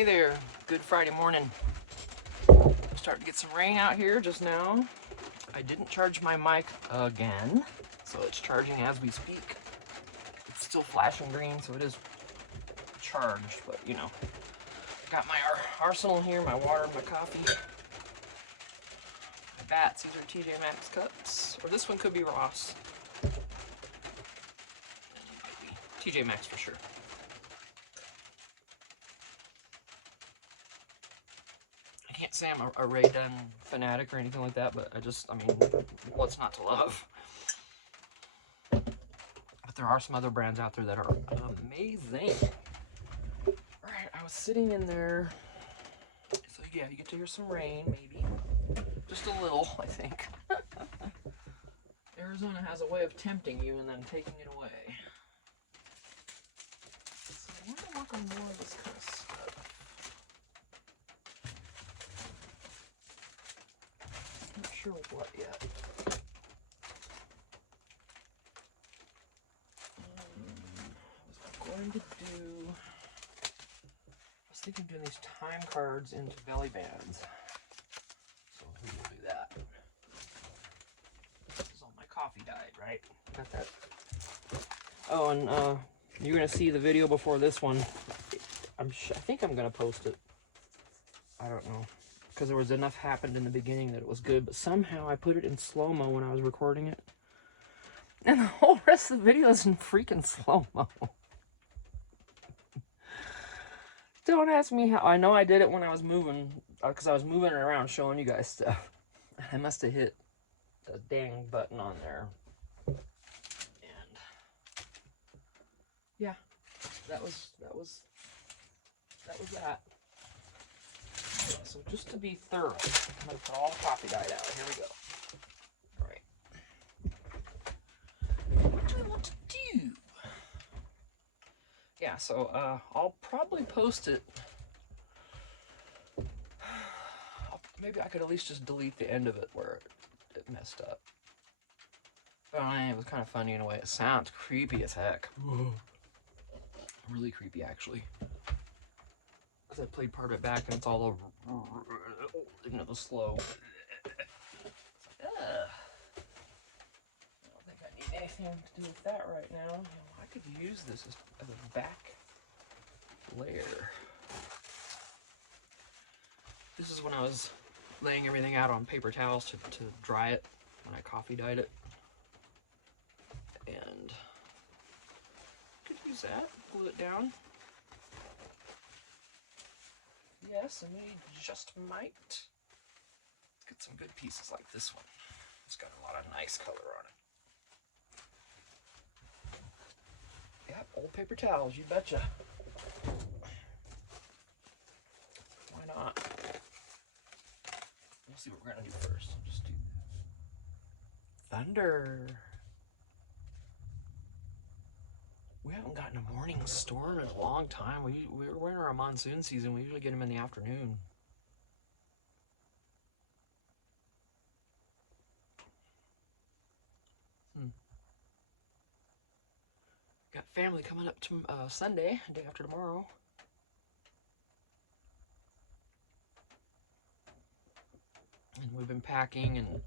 Hey there, good Friday morning. Starting to get some rain out here just now. I didn't charge my mic again, so it's charging as we speak. It's still flashing green, so it is charged, but you know. Got my arsenal here, my water, my coffee, my bats. These are TJ Maxx cups, or this one could be Ross. TJ Maxx for sure. I can't say I'm a Ray Dunn fanatic or anything like that, but I mean, what's not to love? But there are some other brands out there that are amazing. Alright, I was sitting in there. So yeah, you get to hear some rain, maybe. Just a little, I think. Arizona has a way of tempting you and then taking it away. So I want to work on more of this kind of stuff. Not sure what yet. I was thinking of doing these time cards into belly bands. So we will do that. This is all my coffee died, right? Got that. Oh, and you're gonna see the video before this one. I think I'm gonna post it. I don't know, because there was enough happened in the beginning that it was good, but somehow I put it in slow-mo when I was recording it, and the whole rest of the video is in freaking slow-mo. Don't ask me how. I know I did it when I was moving, because I was moving it around showing you guys stuff. I must have hit the dang button on there. And yeah, that was that. So just to be thorough, I'm going to put all the coffee dyed out. Here we go. All right. What do we want to do? Yeah, so I'll probably post it. Maybe I could at least just delete the end of it where it messed up. But it was kind of funny in a way. It sounds creepy as heck. Really creepy, actually. Because I played part of it back and it's all over, you know, the slow. I don't think I need anything to do with that right now. I could use this as a back layer. This is when I was laying everything out on paper towels to dry it when I coffee dyed it. And I could use that, glue it down. Yes, and we just might. Let's get some good pieces like this one. It's got a lot of nice color on it. Yep, old paper towels, you betcha. Why not? We'll see what we're gonna do first. I'll just do thunder. We haven't gotten a morning storm in a long time. We're in our monsoon season. We usually get them in the afternoon. Got family coming up to Sunday, day after tomorrow. And we've been packing, and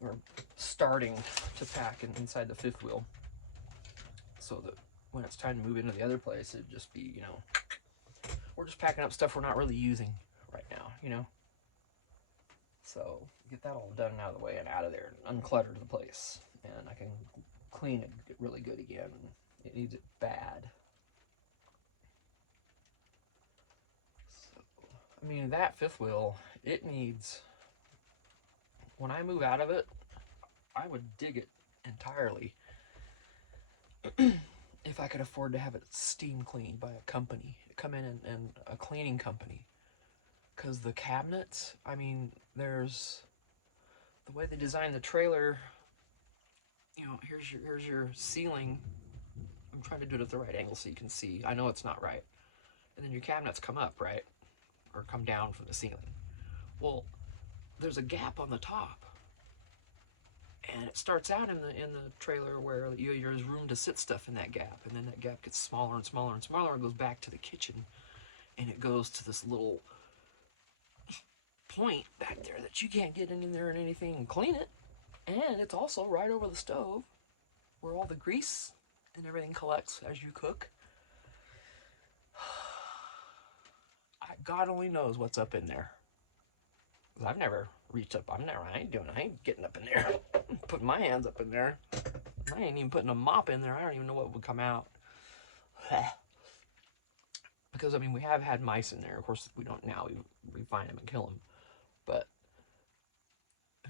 we're starting to pack inside the fifth wheel, so that when it's time to move into the other place, it'd just be, you know, we're just packing up stuff we're not really using right now, you know. So get that all done and out of the way and out of there and unclutter the place, and I can clean it really good again. It needs it bad. So, I mean, that fifth wheel, it needs, when I move out of it, I would dig it entirely if I could afford to have it steam cleaned by a company, come in and a cleaning company. Because the cabinets, I mean, there's the way they design the trailer. You know, here's your ceiling. I'm trying to do it at the right angle so you can see. I know it's not right. And then your cabinets come up, right? Or come down from the ceiling. Well, there's a gap on the top. And it starts out in the trailer where there's room to sit stuff in that gap. And then that gap gets smaller and smaller and smaller and goes back to the kitchen. and it goes to this little point back there that you can't get in there and anything and clean it. And it's also right over the stove where all the grease and everything collects as you cook. God only knows what's up in there. I've never reached up. I ain't getting up in there. Putting my hands up in there. I ain't even putting a mop in there. I don't even know what would come out. Because, I mean, we have had mice in there. Of course, we don't now. We find them and kill them. But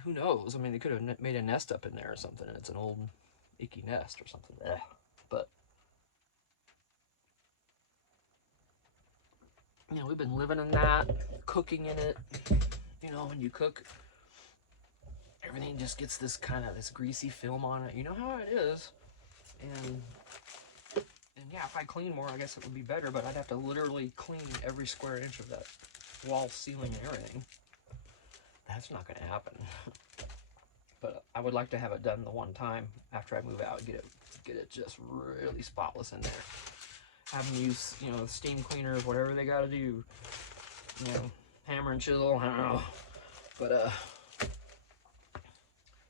who knows? I mean, they could have made a nest up in there or something, and it's an old, icky nest or something. But, you know, we've been living in that, cooking in it. You know, when you cook, everything just gets this kind of this greasy film on it. You know how it is. And yeah, if I clean more, I guess it would be better, but I'd have to literally clean every square inch of that wall, ceiling, and everything. That's not going to happen. But I would like to have it done the one time after I move out, get it just really spotless in there. Have them use, you know, steam cleaners, whatever they got to do. You know, hammer and chisel, I don't know. But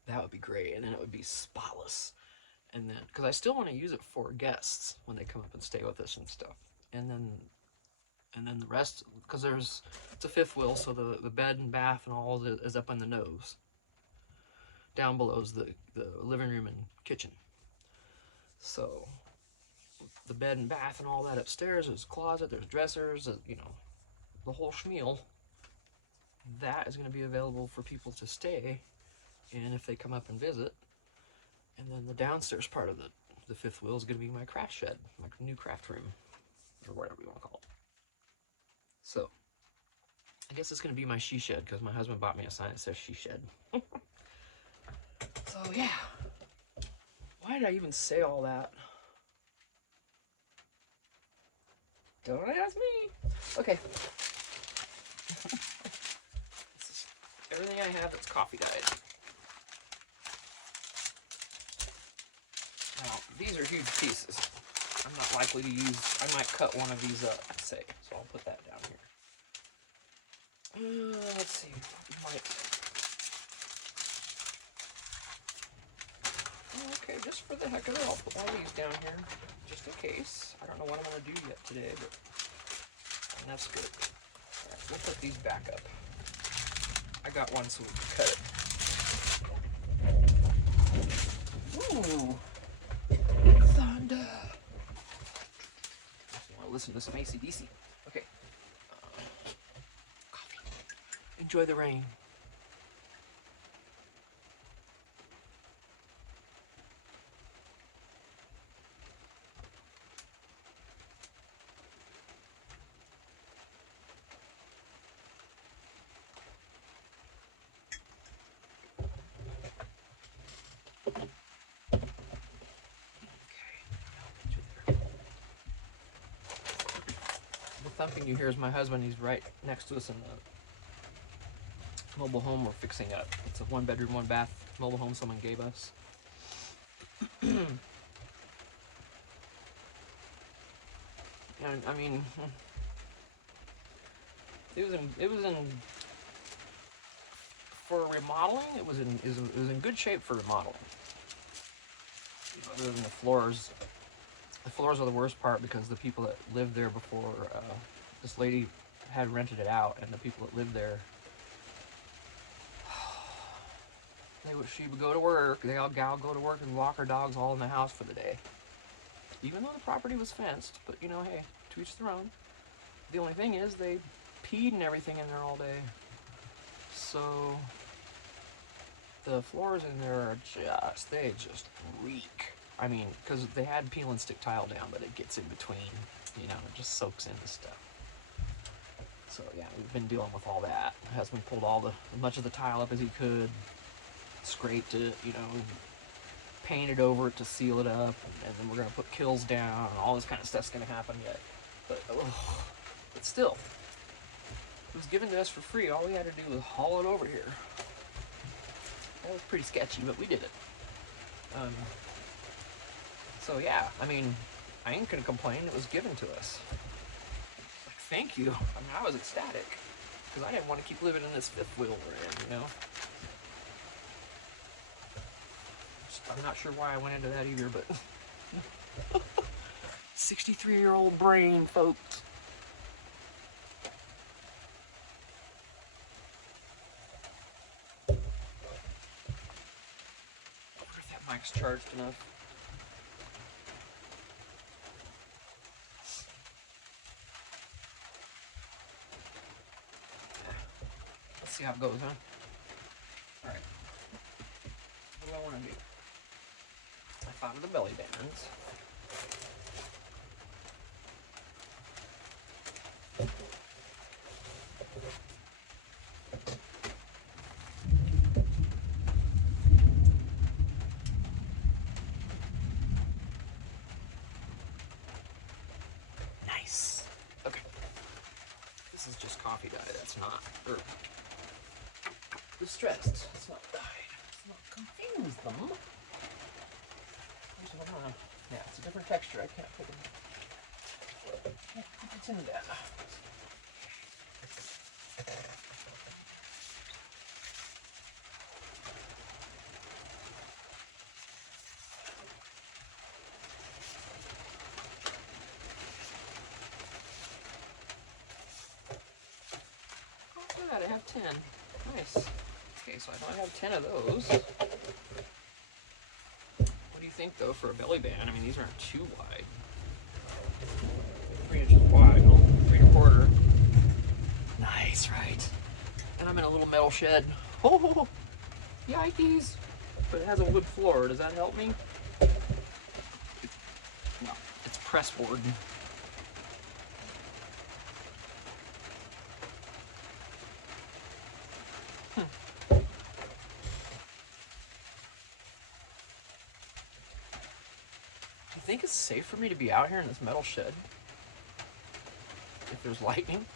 that would be great, and then it would be spotless. And then, because I still want to use it for guests when they come up and stay with us and stuff. And then the rest, because it's a fifth wheel, so the bed and bath and all is up in the nose. Down below is the living room and kitchen. So the bed and bath and all that upstairs, there's a closet, there's dressers, you know, the whole schmeal. That is going to be available for people to stay in if they come up and visit. And then the downstairs part of the fifth wheel is going to be my craft shed, my new craft room, or whatever you want to call it. So, I guess it's going to be my she shed, because my husband bought me a sign that says she shed. So, yeah. Why did I even say all that? Don't ask me. Okay. This is everything I have that's coffee dyed. Now, these are huge pieces. I'm not likely to use, I might cut one of these up, say, so I'll put that down here. Let's see, okay, just for the heck of it, I'll put one of these down here, just in case. I don't know what I'm going to do yet today, but and that's good. All right, we'll put these back up. I got one so we can cut it. Ooh. Thunder. I want to listen to some AC/DC. Okay. Coffee. Enjoy the rain. Thumping you hear is my husband. He's right next to us in the mobile home we're fixing up. It's a 1-bedroom, 1-bath mobile home someone gave us. And I mean, it was in for remodeling. It was in good shape for remodeling. You know, other than the floors. The floors are the worst part, because the people that lived there before, this lady had rented it out, and the people that lived there, she would go to work, gal go to work and walk her dogs all in the house for the day. Even though the property was fenced, but you know, hey, to each their own. The only thing is they peed and everything in there all day. So the floors in there are they just reek. I mean, because they had peel and stick tile down, but it gets in between, you know, it just soaks into stuff. So yeah, we've been dealing with all that. My husband pulled as much of the tile up as he could, scraped it, you know, painted over it to seal it up, and then we're gonna put kills down, and all this kind of stuff's gonna happen yet. But still, it was given to us for free. All we had to do was haul it over here. That was pretty sketchy, but we did it. So yeah, I mean, I ain't gonna complain. It was given to us. Like thank you. I mean, I was ecstatic because I didn't want to keep living in this fifth wheel we're in, you know. I'm not sure why I went into that either, but 63-year-old brain, folks. I wonder if that mic's charged enough. Let's see how it goes, huh? All right. What do I want to do? I thought of the belly bands. Nice. Okay. This is just coffee dye. That's not, or distressed. It's not dyed. Let's not confuse them. Yeah, it's a different texture. I can't put it in there. Oh, good. I have 10. Nice. Okay, so I don't have 10 of those. What do you think, though, for a belly band? I mean, these aren't too wide. 3 inches wide, no, 3 1/4. Nice, right? And I'm in a little metal shed. Oh, yikes! But it has a wood floor. Does that help me? No, it's pressboard. Do you think it's safe for me to be out here in this metal shed? If there's lightning?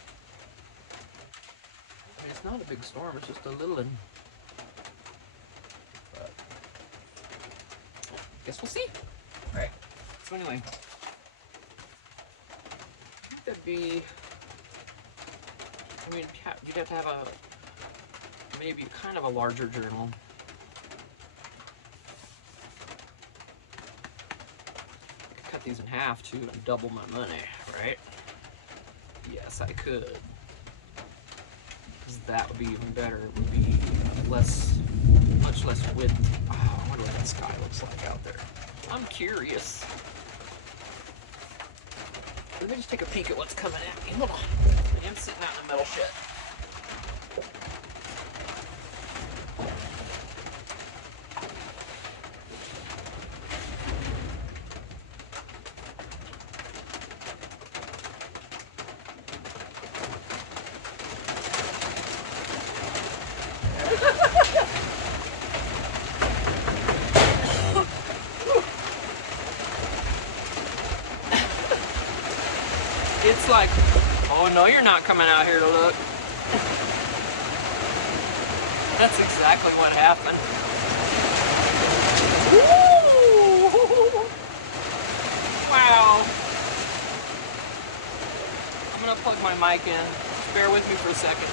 I mean, it's not a big storm, it's just a little one. But guess we'll see. Alright, so anyway. I think that'd be, I mean, you'd have to have a, maybe kind of a larger journal. I could cut these in half too and double my money, right? Yes, I could. Because that would be even better. It would be much less width. Oh, I wonder what that sky looks like out there. I'm curious. Let me just take a peek at what's coming at me. Hold on. I am sitting out in a metal shed. It's like, oh no, you're not coming out here to look. That's exactly what happened. Woo! Wow. I'm gonna plug my mic in. Just bear with me for a second.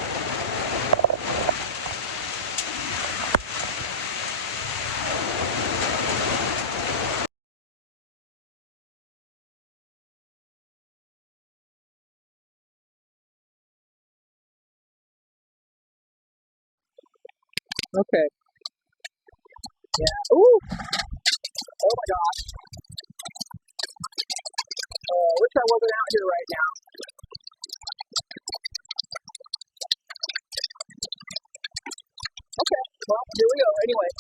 Okay. Yeah. Ooh. Oh my gosh. I wish I wasn't out here right now. Okay. Well, here we go. Anyway.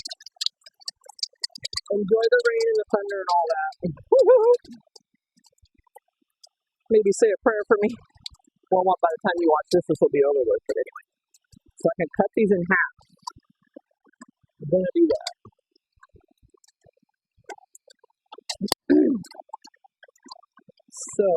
Enjoy the rain and the thunder and all that. Maybe say a prayer for me. Well, by the time you watch this, this will be over with. But anyway. So I can cut these in half. I'm going to do that. So,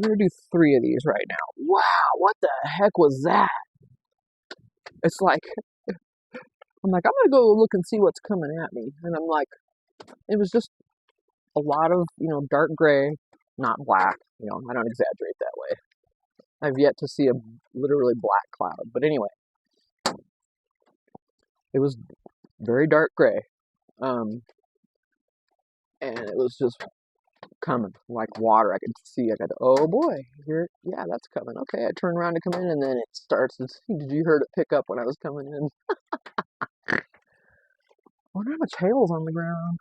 I'm gonna do 3 of these right now. Wow, what the heck was that? It's like, I'm like, I'm gonna go look and see what's coming at me. And I'm like, it was just a lot of, dark gray, not black. I don't exaggerate that way. I've yet to see a literally black cloud. But anyway, it was very dark gray. And it was just coming like water. I could see. I got, oh boy, here, yeah, that's coming. Okay, I turned around to come in, and then it starts. Did you hear it pick up when I was coming in? I wonder how much hail's on the ground.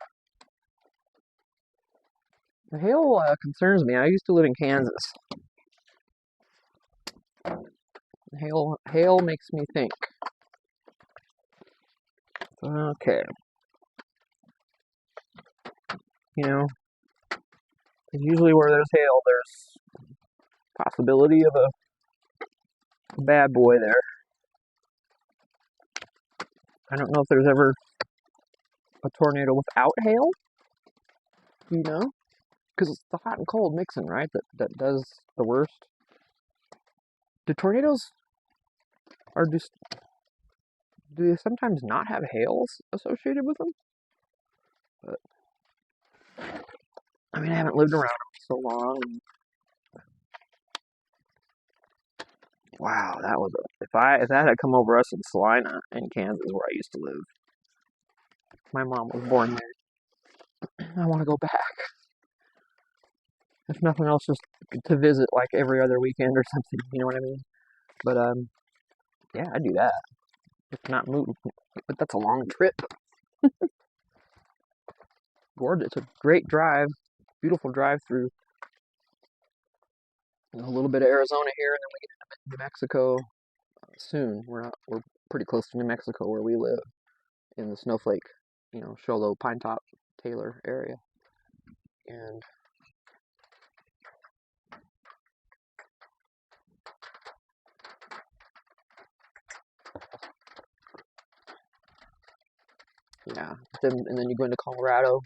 The hail concerns me. I used to live in Kansas. Hail makes me think. Okay. Usually where there's hail, there's possibility of a bad boy there. I don't know if there's ever a tornado without hail. Because it's the hot and cold mixing, right? That does the worst. Do tornadoes do they sometimes not have hail associated with them? But I mean, I haven't lived around them so long. Wow, that was if that had come over us in Salina in Kansas where I used to live. My mom was born there. I want to go back. If nothing else, just to visit like every other weekend or something. You know what I mean? But yeah, I'd do that. If not move, but that's a long trip. Gorgeous. It's a great drive, beautiful drive through. A little bit of Arizona here, and then we get into New Mexico soon. We're pretty close to New Mexico where we live, in the Snowflake, Show Pine Top, Taylor area, and yeah. And then you go into Colorado,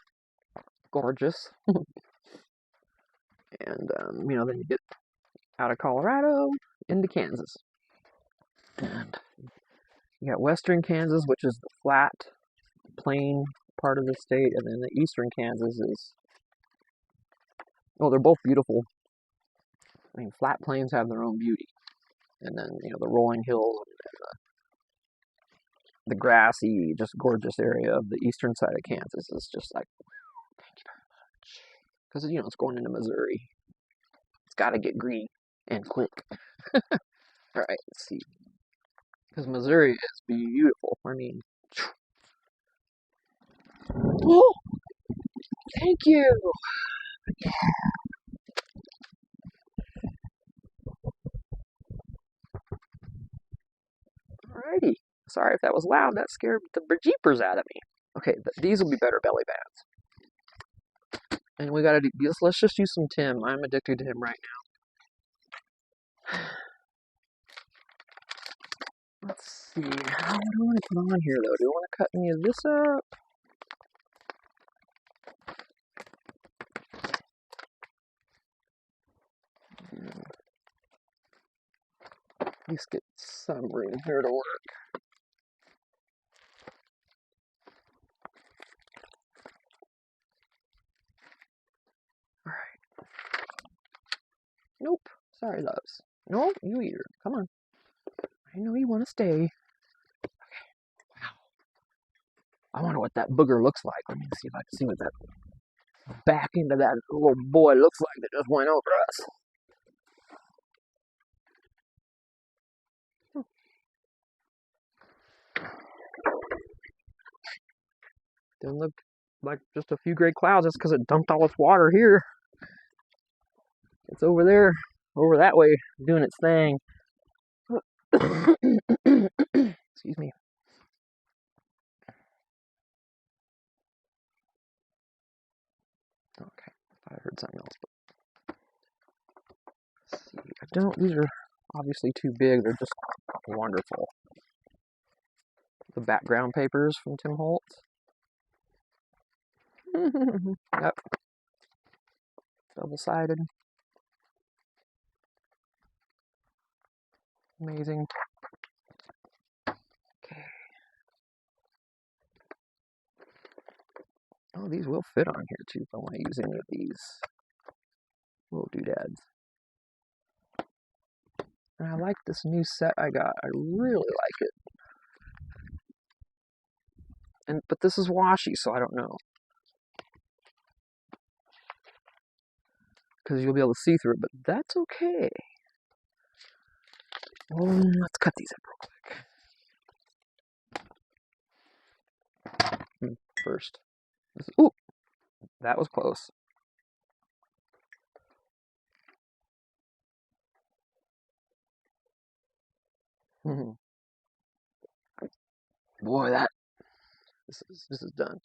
gorgeous, and then you get out of Colorado into Kansas, and you got western Kansas, which is the flat, plain part of the state, and then the eastern Kansas is, they're both beautiful. I mean, flat plains have their own beauty, and then the rolling hills and the grassy, just gorgeous area of the eastern side of Kansas is just like, thank you very much, because it's going into Missouri. It's got to get green and quick. All right, let's see, because Missouri is beautiful. I mean, oh, thank you. Yeah. Alrighty. Sorry if that was loud. That scared the bejeepers out of me. Okay, these will be better belly bands. And we gotta do this. Let's just use some Tim. I'm addicted to him right now. Let's see. What do I want to put on here, though? Do I want to cut any of this up? At least get some room here to work. Alright. Nope. Sorry, loves. No, you either. Come on. I know you want to stay. Okay. Wow. I wonder what that booger looks like. Let me see if I can see what that back end of that little boy looks like that just went over us. Didn't look like just a few gray clouds. That's because it dumped all its water here. It's over there, over that way, doing its thing. Excuse me. Okay, I heard something else. But let's see. These are obviously too big. They're just wonderful. The background papers from Tim Holtz. Yep. Double-sided. Amazing. Okay. Oh, these will fit on here too if I want to use any of these little doodads. And I like this new set I got. I really like it. But this is washi, so I don't know. Because you'll be able to see through it, but that's okay. Let's cut these up real quick. First. Ooh, that was close. Boy, this is done.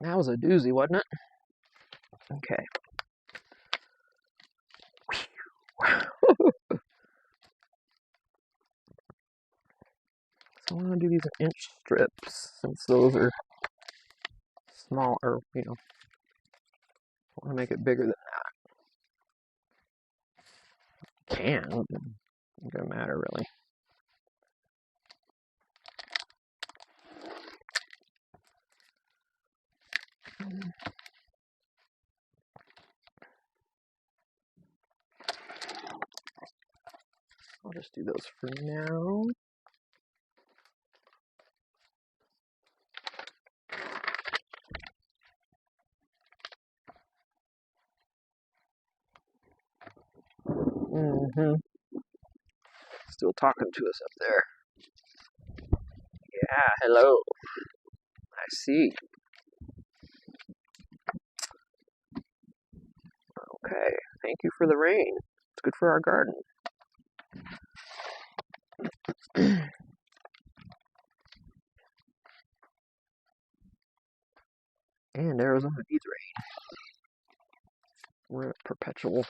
That was a doozy, wasn't it? Okay. So I'm gonna do these in inch strips since those are small, or I want to make it bigger than that. Can. It doesn't matter really. I'll just do those for now. Still talking to us up there. Yeah, hello. I see. Okay, thank you for the rain. It's good for our garden. And Arizona needs rain. We're in a perpetual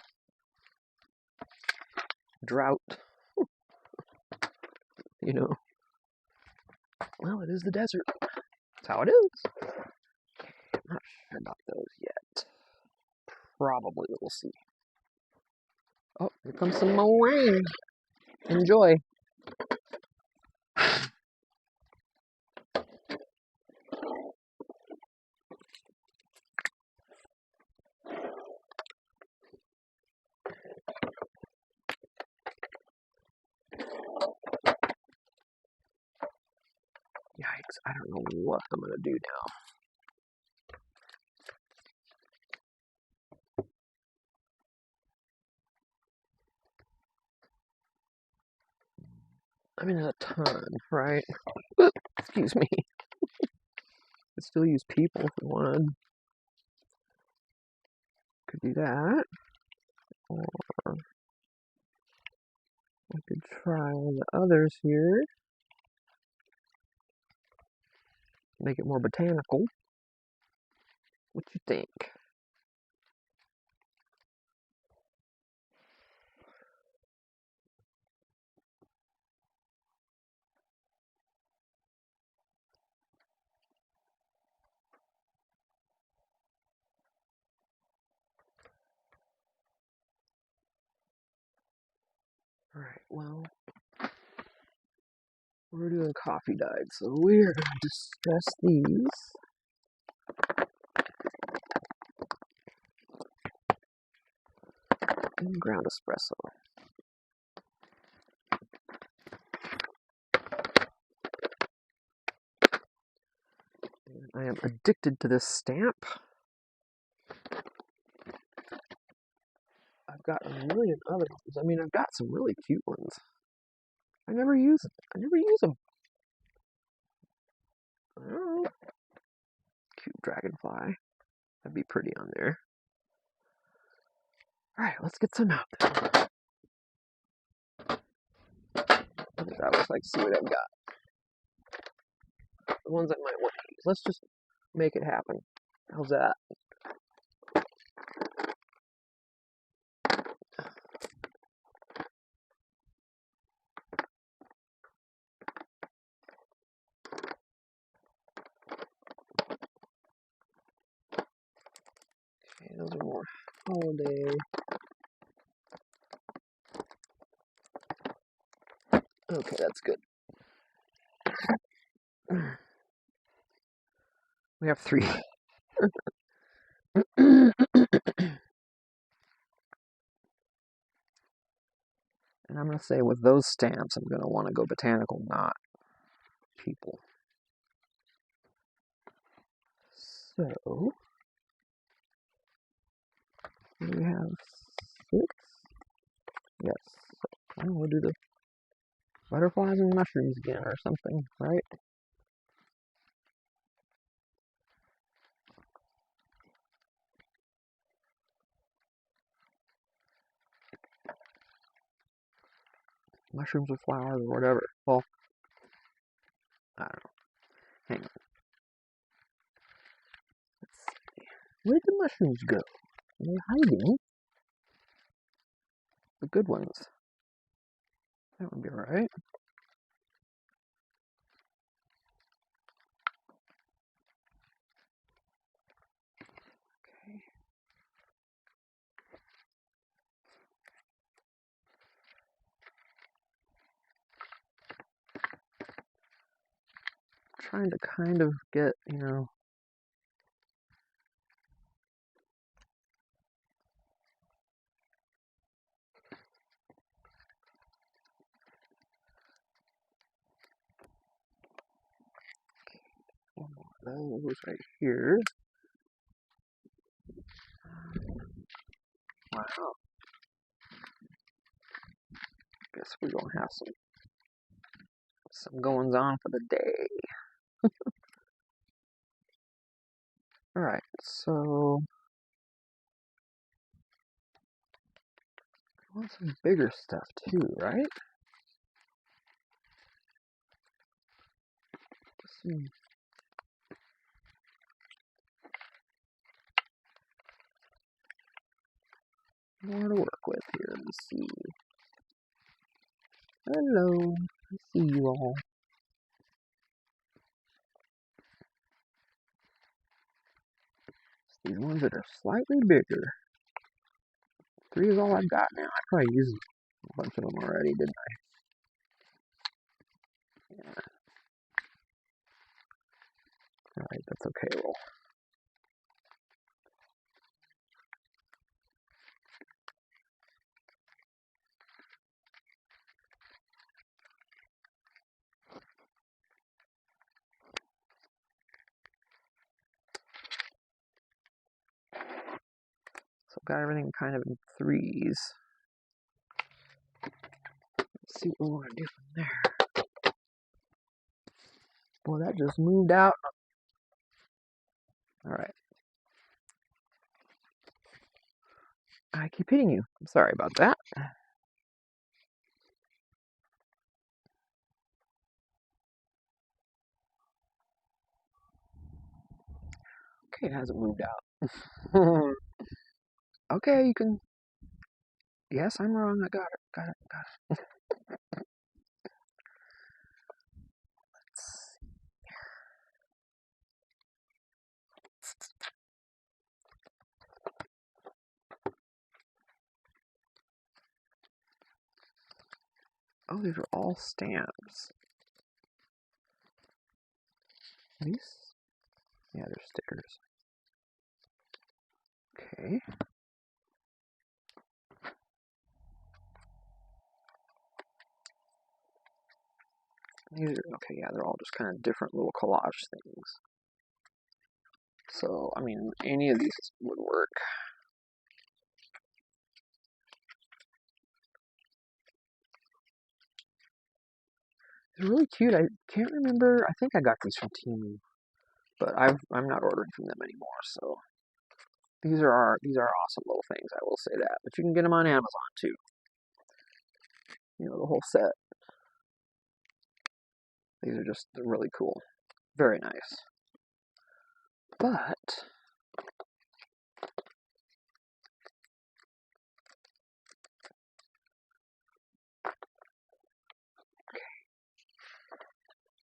drought. Well, it is the desert. That's how it is. I'm not sure about those yet. Probably we'll see. Oh, here comes some more rain. Enjoy. Yikes, I don't know what I'm going to do now. I mean, a ton, right? Excuse me. Could still use people if we wanted. Could do that. Or I could try the others here. Make it more botanical. What you think? Alright, well, we're doing coffee dyed, so we're going to distress these. And ground espresso. And I am addicted to this stamp. I've got a million other ones. I mean, I've got some really cute ones. I never use them. I don't know. Cute dragonfly. That'd be pretty on there. Alright, let's get some out there. What does that look like? See what I've got. The ones I might want to use. Let's just make it happen. How's that? more holiday. Okay, that's good. We have 3. And I'm going to say with those stamps, I'm going to want to go botanical, not people. So, we have 6? Yes. Well, we'll do the butterflies and mushrooms again or something, right? Mushrooms with flowers or whatever. Well, I don't know. Hang on. Let's see. Where'd the mushrooms go? They're hiding. The good ones. That would be right. Okay. Trying to kind of get, one more of those right here. Wow. Guess we're gonna have some goings on for the day. Alright, so I want some bigger stuff too, right? Let's see. More to work with here. Let's see. Hello. I see you all. These ones that are slightly bigger. 3 is all I've got now. I probably used a bunch of them already, didn't I? Yeah. Alright, that's okay. Well, so I've got everything kind of in 3s. Let's see what we want to do from there. Boy, that just moved out. Alright. I keep hitting you. I'm sorry about that. Okay, it hasn't moved out. Okay, you can... Yes, I'm wrong. I got it. Got it. Let's see. Oh, these are all stamps. These? Yeah, they're stickers. Okay. These are, okay, yeah, they're all just kind of different little collage things. So, I mean, any of these would work. They're really cute. I can't remember. I think I got these from Temu, but I'm not ordering from them anymore. So these are awesome little things. I will say that. But you can get them on Amazon too. You know, the whole set. These are just really cool. Very nice. But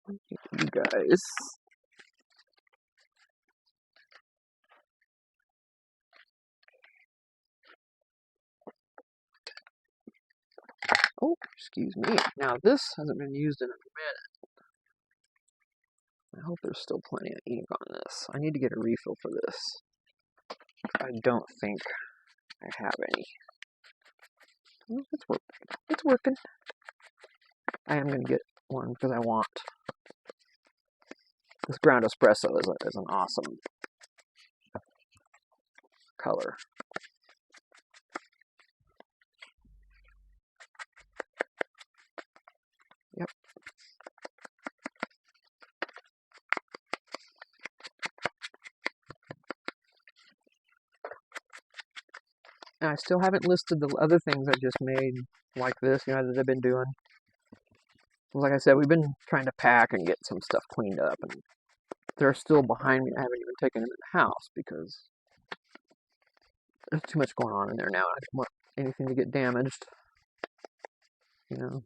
you guys. Oh, excuse me. Now this hasn't been used in a minute. I hope there's still plenty of ink on this. I need to get a refill for this. I don't think I have any. Well, it's working. It's working. I am going to get one because I want this ground espresso is an awesome color. Yep. And I still haven't listed the other things I just made like this, that I've been doing. Like I said, we've been trying to pack and get some stuff cleaned up, and they're still behind me. I haven't even taken them in the house because there's too much going on in there now. I don't want anything to get damaged, because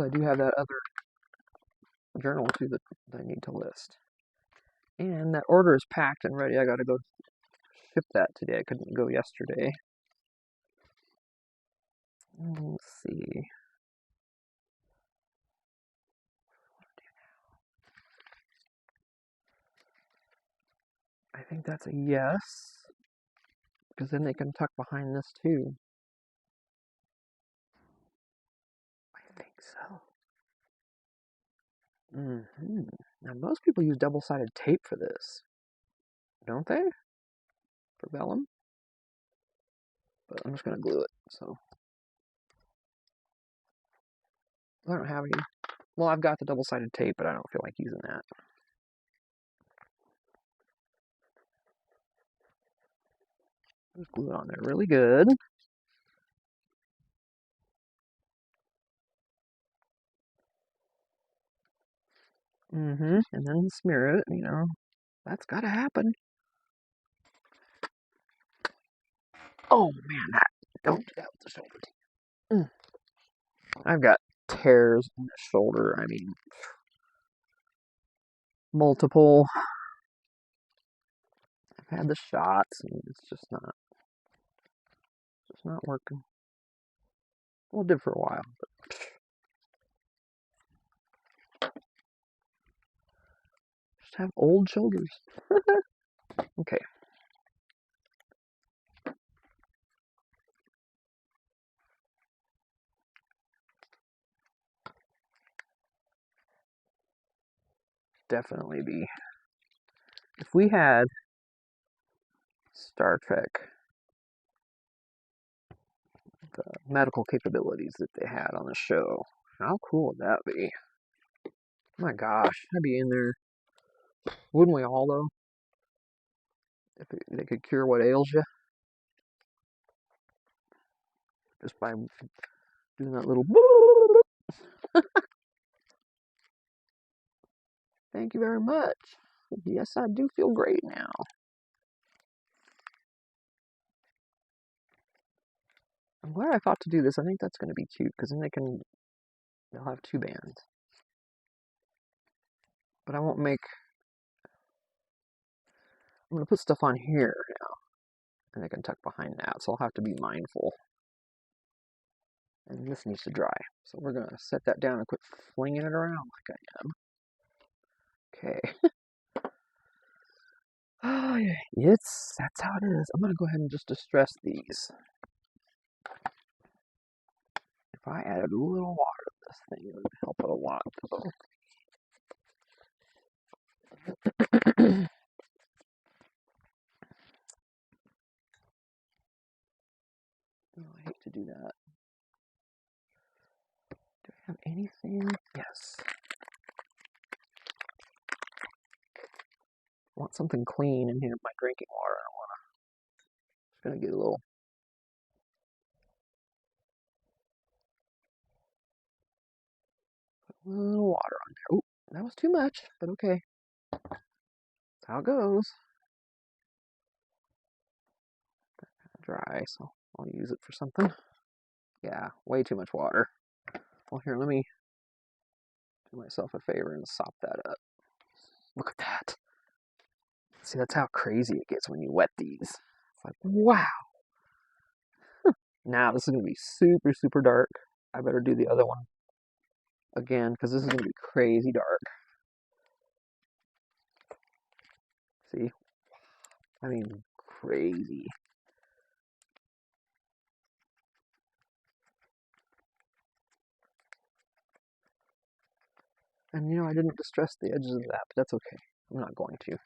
I do have that other journal too that I need to list. And that order is packed and ready. I got to go ship that today. I couldn't go yesterday. Let's see. I think that's a yes, because then they can tuck behind this too. I think so. Now most people use double-sided tape for this, don't they? For vellum. But I'm just going to glue it, so. I don't have any. Well, I've got the double-sided tape, but I don't feel like using that. Just glue it on there really good. And then smear it, That's got to happen. Oh, man, don't do that with the shoulder. I've got tears in the shoulder. I mean, multiple. I've had the shots, and it's just not working. Well, it did for a while, but just have old shoulders. Okay. Definitely be. If we had Star Trek, the medical capabilities that they had on the show, how cool would that be? Oh my gosh, I'd be in there. Wouldn't we all, though? If they could cure what ails you just by doing that little. Thank you very much. Yes, I do feel great now. I'm glad I thought to do this. I think that's going to be cute because then they'll have two bands. But I won't make. I'm going to put stuff on here now, and they can tuck behind that. So I'll have to be mindful. And this needs to dry. So we're going to set that down and quit flinging it around like I am. Okay. Oh, yeah. That's how it is. I'm going to go ahead and just distress these. If I added a little water to this thing, it would help it a lot, though. Oh, I hate to do that. Do I have anything? Yes. I want something clean in here, my drinking water. It's going to get a little water on there. Oh, that was too much, but okay. That's how it goes. Dry, so I'll use it for something. Yeah, way too much water. Well, here, let me do myself a favor and sop that up. Look at that. See, that's how crazy it gets when you wet these. It's like, wow. Now this is going to be super, super dark. I better do the other one again because this is going to be crazy dark. See? I mean, crazy. And I didn't distress the edges of that, but that's okay. I'm not going to.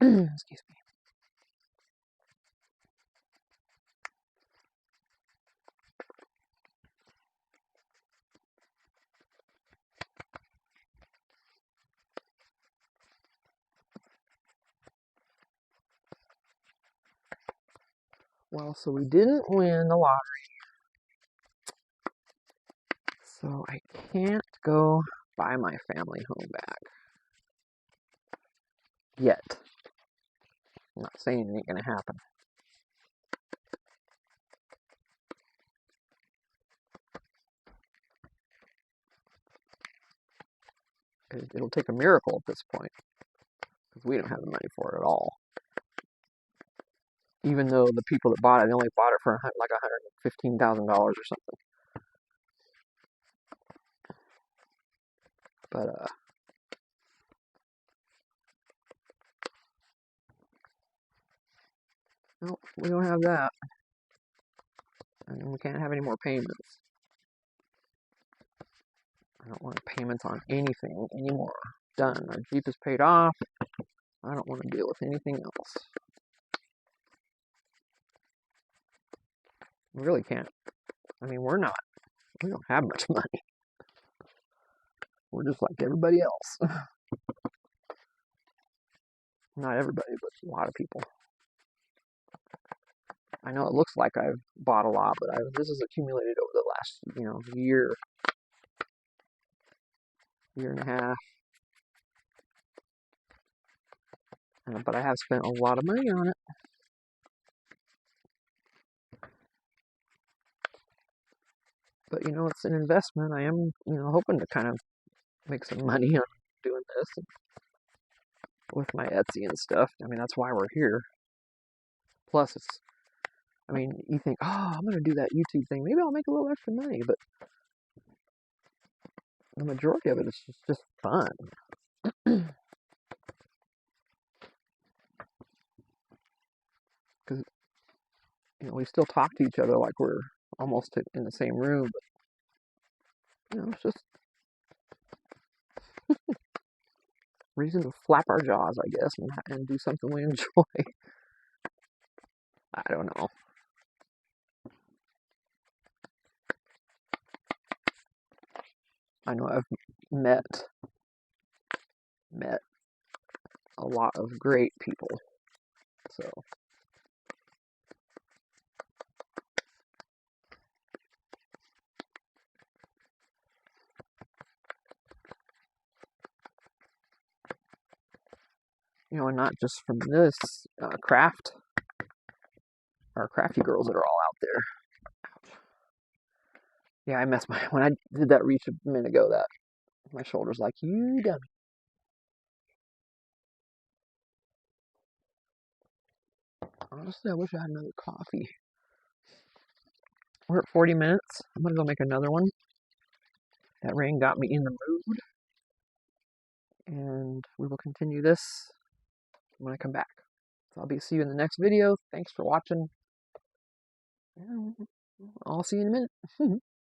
Excuse me. Well, so we didn't win the lottery. So I can't go buy my family home back. Yet. I'm not saying it ain't gonna happen. It'll take a miracle at this point. Because we don't have the money for it at all. Even though the people that bought it, they only bought it for like $115,000 or something. But, no, we don't have that. And we can't have any more payments. I don't want payments on anything anymore. Done. Our Jeep is paid off. I don't want to deal with anything else. We really can't. I mean, we don't have much money. We're just like everybody else. Not everybody, but a lot of people. I know it looks like I've bought a lot, but this has accumulated over the last, year and a half. But I have spent a lot of money on it. But it's an investment. I am, hoping to kind of make some money on doing this with my Etsy and stuff. I mean, that's why we're here. Plus, you think, oh, I'm gonna do that YouTube thing. Maybe I'll make a little extra money, but the majority of it is just fun. Because we still talk to each other like we're almost in the same room, but it's just reason to flap our jaws, I guess, and do something we enjoy. I don't know. I know I've met a lot of great people, so and not just from this our crafty girls that are all out there. Yeah, I messed when I did that reach a minute ago, that my shoulder's like, you dummy. Honestly, I wish I had another coffee. We're at 40 minutes. I'm gonna go make another one. That rain got me in the mood. And we will continue this when I come back. So see you in the next video. Thanks for watching. I'll see you in a minute.